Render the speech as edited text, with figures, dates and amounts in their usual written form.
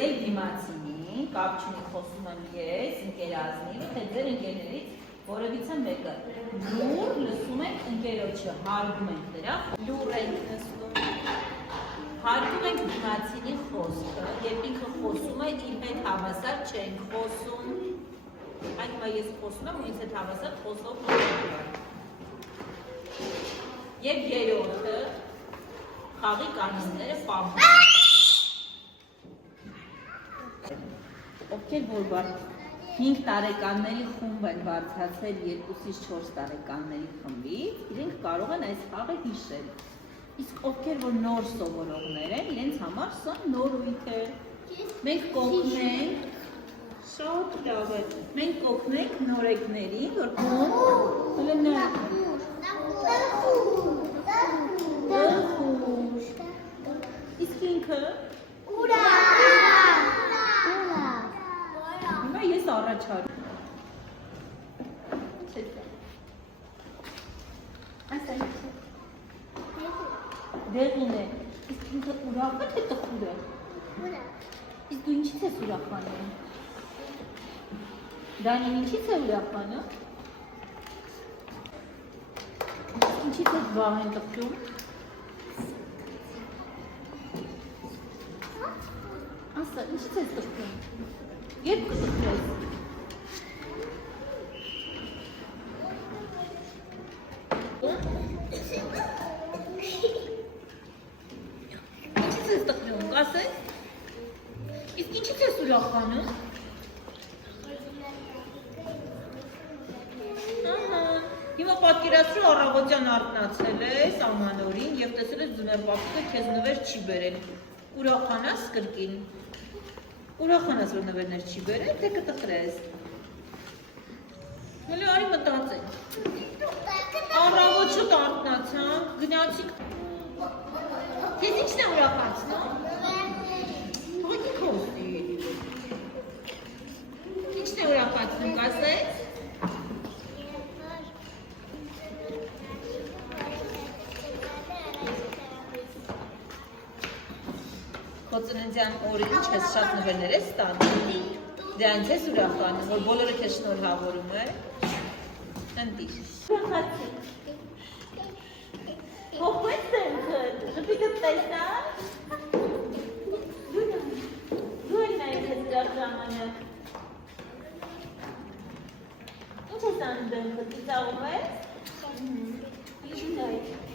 ձեր դիմացինի, կապ չունի խոսում եմ ես, ընկերազնիվ, թե ձեր ընկերներից որևիցե մեկը լուր լսում ենք ընկերոջը, հարգում ենք դրա, Լուր ենք լսում։ հարգում ենք դիմացինի խոսքը, երբ ինքը խոսում է, իր հետ հավասար չենք խոսում, այդ հիմա ես խոսում եմ ու ինձ հետ հավասար խոսող և երրորդը խաղի կանոնները պահում։ Ովքեր որ 5 տարեկանների խումբ են բարձրացել 2-ից 4 տարեկանների խմբից, իրենք կարող են այս խաղը հիշել։ Իսկ ովքեր որ նոր սովորողներ են, իրենց համար սա նորույթ է։ Մենք կօգնենք, շատ լավ է, մենք կօգնենք նորեկներին, որ Տխուր։ Իսկ ինքը հիմա ես առաջարում։ Դեղին է, իսկ ինքը ուրախ է, թե տխուր է։ Իսկ դու ինչից ես ուրախանում։ Դանին ինչից է ուրախանում։ Ինչից ես վաղ են տխրում։ Ասա, ինչից ես տխրում։ Երբ կտխրես։ Ինչից ես տխրում, կասես։ Իսկ ինչից ես ուրախանում։ Հիմա պատկերացրու առավոտյան արթնացել ես ամանորին և տեսել ես ձմեռ պապիկը քեզ նվեր չի բերել։ Ուրախանաս կրկին։ Ուրախանաս, որ նվերներ չի բերել, թե կտխրես։ Հələ արի մտածենք։ Առավոտ շուտ արթնացանք, գնացինք։ Քեզ ինչն է ուրախացնում։ Թողի խոսի։ Ինչն է ուրախացնում, կասես։ Քո ծննդյան օրին ինչ ես շատ նվերներ ես ստանում։ Դրանից ես ուրախանում, որ բոլորը քեզ շնորհավորում է։ Ընտիր։ Ուրախացի։ Փոխվեց դեմքը, ժպիտը տեսա՞ր։ Դու եք նայել քեզ դեռ ժամանակ։ Ինչ ես անում դեմքը, ծիծաղում ես։ Ինչ նայել։